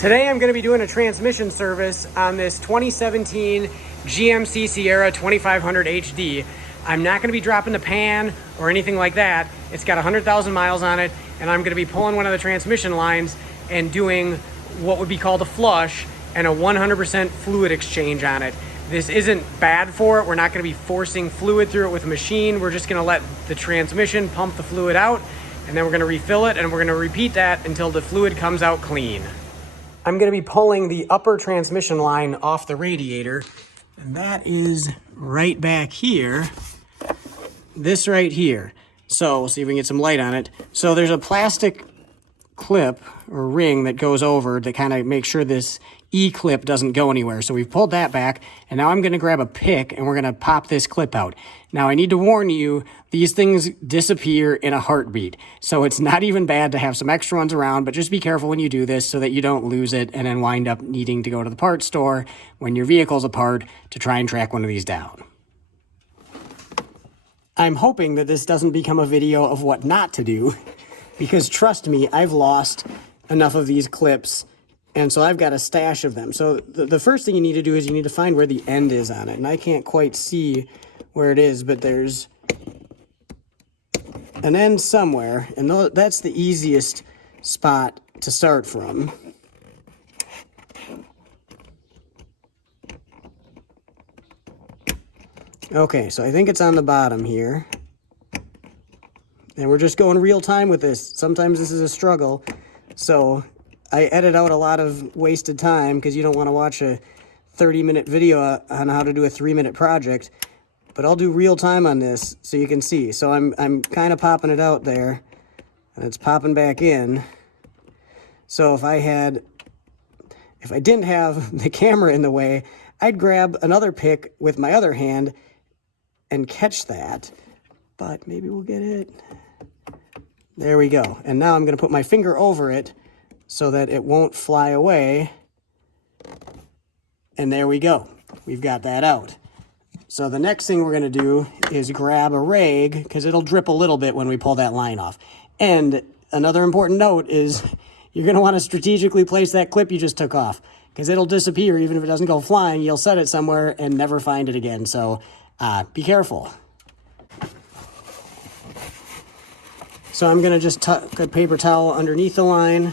Today I'm going to be doing a transmission service on this 2017 GMC Sierra 2500 HD. I'm not going to be dropping the pan or anything like that. It's got 100,000 miles on it, and I'm going to be pulling one of the transmission lines and doing what would be called a flush and a 100% fluid exchange on it. This isn't bad for it. We're not going to be forcing fluid through it with a machine. We're just going to let the transmission pump the fluid out, and then we're going to refill it, and we're going to repeat that until the fluid comes out clean. I'm going to be pulling the upper transmission line off the radiator, and that is right back here. This right here. So we'll see if we can get some light on it. So there's a plastic clip or ring that goes over to kind of make sure this E-clip doesn't go anywhere. So we've pulled that back, and now I'm going to grab a pick and we're going to pop this clip out. Now I need to warn you, these things disappear in a heartbeat. So it's not even bad to have some extra ones around, but just be careful when you do this so that you don't lose it and then wind up needing to go to the parts store when your vehicle's apart to try and track one of these down. I'm hoping that this doesn't become a video of what not to do, because trust me, I've lost enough of these clips, and so I've got a stash of them. So the first thing you need to do is you need to find where the end is on it, and I can't quite see where it is, but there's an end somewhere, and that's the easiest spot to start from. Okay, so I think it's on the bottom here. And we're just going real time with this. Sometimes this is a struggle. So I edit out a lot of wasted time because you don't want to watch a 30-minute video on how to do a 3-minute project. But I'll do real time on this so you can see. So I'm kind of popping it out there, and it's popping back in. So if I didn't have the camera in the way, I'd grab another pick with my other hand and catch that. But maybe we'll get it. There we go. And now I'm going to put my finger over it so that it won't fly away. And there we go. We've got that out. So the next thing we're going to do is grab a rag, because it'll drip a little bit when we pull that line off. And another important note is you're going to want to strategically place that clip you just took off, because it'll disappear even if it doesn't go flying. You'll set it somewhere and never find it again. So be careful. So I'm going to just tuck a paper towel underneath the line,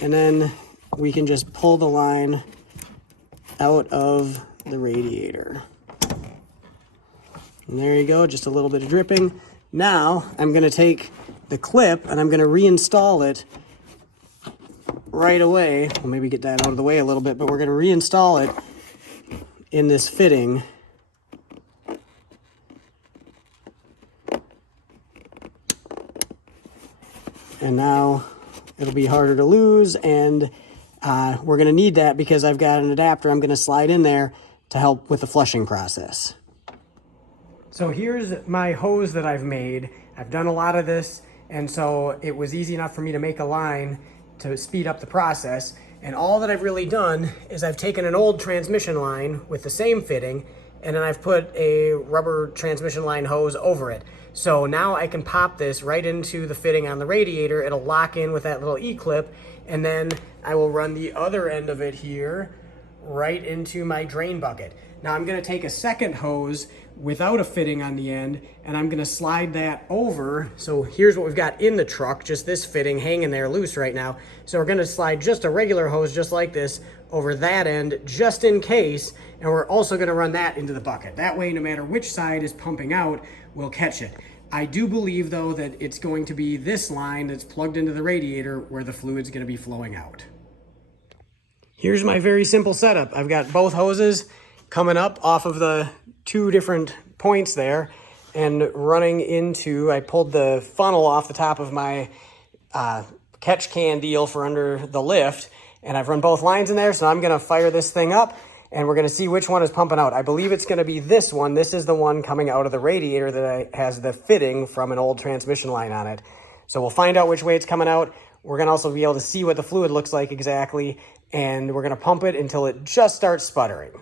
and then we can just pull the line out of the radiator. And there you go, just a little bit of dripping. Now I'm going to take the clip and I'm going to reinstall it right away. We'll maybe get that out of the way a little bit, but we're going to reinstall it in this fitting. And now it'll be harder to lose, and we're going to need that because I've got an adapter I'm going to slide in there to help with the flushing process. So here's my hose that I've made. I've done a lot of this, and so it was easy enough for me to make a line to speed up the process. And all that I've really done is I've taken an old transmission line with the same fitting, and then I've put a rubber transmission line hose over it. So now I can pop this right into the fitting on the radiator. It'll lock in with that little E-clip, and then I will run the other end of it here right into my drain bucket. Now I'm going to take a second hose without a fitting on the end, and I'm going to slide that over. So here's what we've got in the truck, just this fitting hanging there loose right now. So we're going to slide just a regular hose just like this over that end just in case, and we're also going to run that into the bucket. That way, no matter which side is pumping out, we'll catch it. I do believe, though, that it's going to be this line that's plugged into the radiator where the fluid's going to be flowing out. Here's my very simple setup. I've got both hoses coming up off of the two different points there and running into, I pulled the funnel off the top of my catch can deal for under the lift, and I've run both lines in there, so I'm going to fire this thing up, and we're going to see which one is pumping out. I believe it's going to be this one. This is the one coming out of the radiator that has the fitting from an old transmission line on it. So we'll find out which way it's coming out. We're going to also be able to see what the fluid looks like exactly, and we're going to pump it until it just starts sputtering.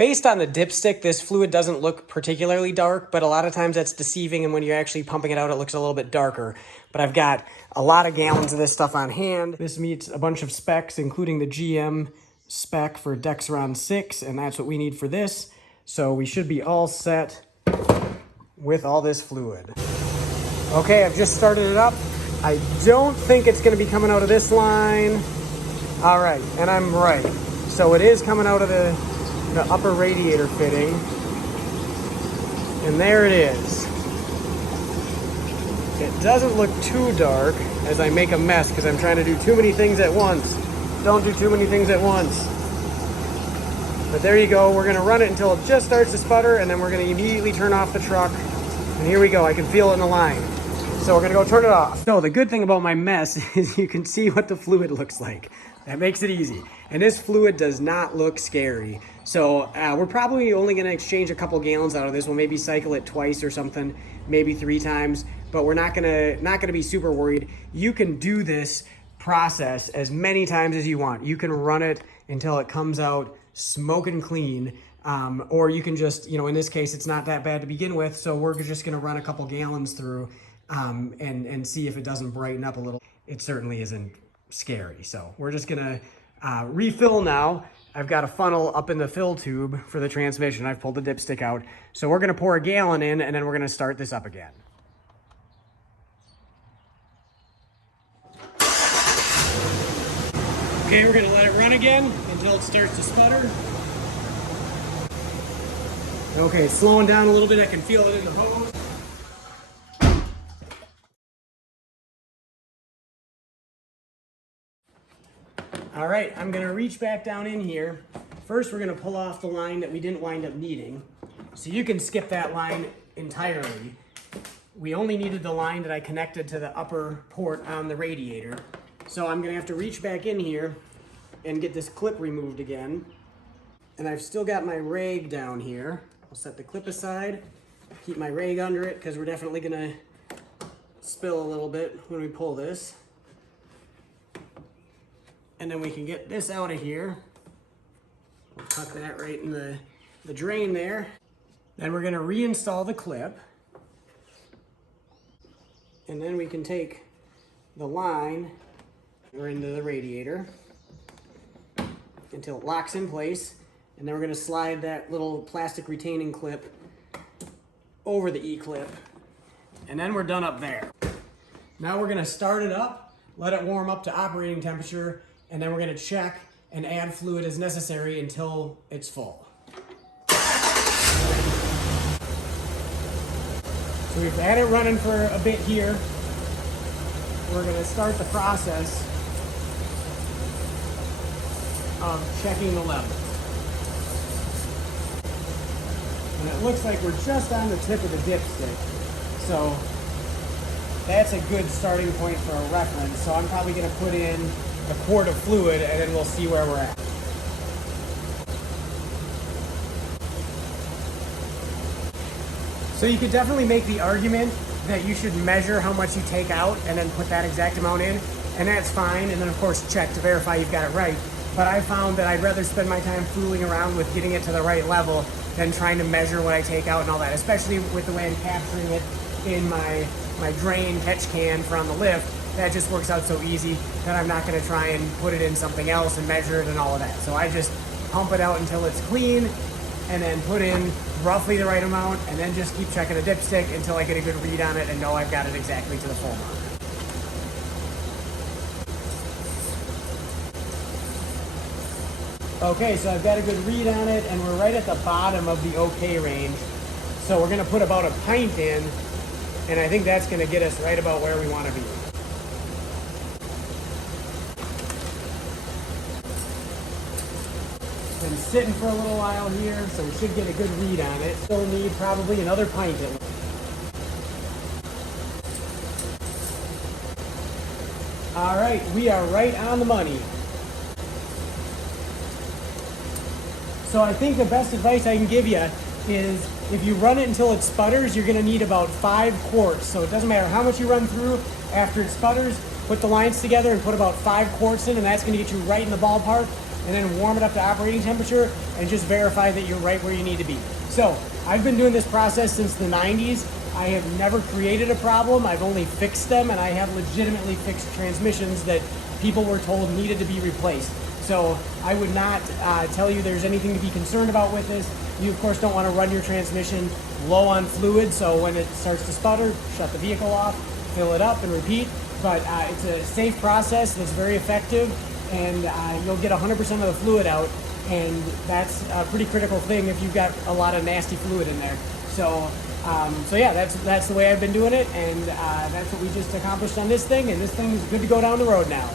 Based on the dipstick, this fluid doesn't look particularly dark, but a lot of times that's deceiving, and when you're actually pumping it out, it looks a little bit darker. But I've got a lot of gallons of this stuff on hand. This meets a bunch of specs, including the GM spec for Dexron 6, and that's what we need for this. So we should be all set with all this fluid. Okay, I've just started it up. I don't think it's gonna be coming out of this line. All right, and I'm right. So it is coming out of the upper radiator fitting. And there it is. It doesn't look too dark as I make a mess because I'm trying to do too many things at once. Don't do too many things at once. But there you go. We're gonna run it until it just starts to sputter, and then we're gonna immediately turn off the truck. And here we go. I can feel it in the line. So we're gonna go turn it off. So the good thing about my mess is you can see what the fluid looks like. That makes it easy. And this fluid does not look scary. So we're probably only gonna exchange a couple gallons out of this. We'll maybe cycle it twice or something, maybe 3 times, but we're not gonna be super worried. You can do this process as many times as you want. You can run it until it comes out smoking clean. Or you can just, in this case, it's not that bad to begin with. So we're just gonna run a couple gallons through and see if it doesn't brighten up a little. It certainly isn't scary. So we're just gonna refill now. I've got a funnel up in the fill tube for the transmission. I've pulled the dipstick out. So we're gonna pour a gallon in, and then we're gonna start this up again. Okay, we're gonna let it run again until it starts to sputter. Okay, it's slowing down a little bit. I can feel it in the hose. All right, I'm gonna reach back down in here. First, we're gonna pull off the line that we didn't wind up needing. So you can skip that line entirely. We only needed the line that I connected to the upper port on the radiator. So I'm gonna have to reach back in here and get this clip removed again. And I've still got my rag down here. I'll set the clip aside, keep my rag under it, because we're definitely gonna spill a little bit when we pull this. And then we can get this out of here. Tuck that right in the drain there. Then we're gonna reinstall the clip. And then we can take the line into the radiator until it locks in place. And then we're gonna slide that little plastic retaining clip over the E-clip. And then we're done up there. Now we're gonna start it up, let it warm up to operating temperature, and then we're gonna check and add fluid as necessary until it's full. So we've had it running for a bit here. We're gonna start the process of checking the levels. And it looks like we're just on the tip of the dipstick. So that's a good starting point for a reference. So I'm probably gonna put in a quart of fluid, and then we'll see where we're at. So you could definitely make the argument that you should measure how much you take out and then put that exact amount in, and that's fine. And then of course check to verify you've got it right. But I found that I'd rather spend my time fooling around with getting it to the right level than trying to measure what I take out and all that, especially with the way I'm capturing it in my drain catch can from the lift. That just works out so easy that I'm not gonna try and put it in something else and measure it and all of that. So I just pump it out until it's clean, and then put in roughly the right amount, and then just keep checking the dipstick until I get a good read on it and know I've got it exactly to the full mark. Okay, so I've got a good read on it, and we're right at the bottom of the okay range. So we're gonna put about a pint in, and I think that's gonna get us right about where we wanna be. Been sitting for a little while here, so we should get a good read on it. Still need probably another pint in. All right, we are right on the money. So I think the best advice I can give you is if you run it until it sputters, you're gonna need about 5 quarts. So it doesn't matter how much you run through, after it sputters, put the lines together and put about 5 quarts in, and that's gonna get you right in the ballpark and then warm it up to operating temperature and just verify that you're right where you need to be. So I've been doing this process since the 90s. I have never created a problem. I've only fixed them, and I have legitimately fixed transmissions that people were told needed to be replaced. So I would not tell you there's anything to be concerned about with this. You, of course, don't want to run your transmission low on fluid, so when it starts to sputter, shut the vehicle off, fill it up, and repeat. But it's a safe process that's very effective, and you'll get 100% of the fluid out, and that's a pretty critical thing if you've got a lot of nasty fluid in there. So yeah, that's the way I've been doing it, and that's what we just accomplished on this thing, and this thing is good to go down the road now.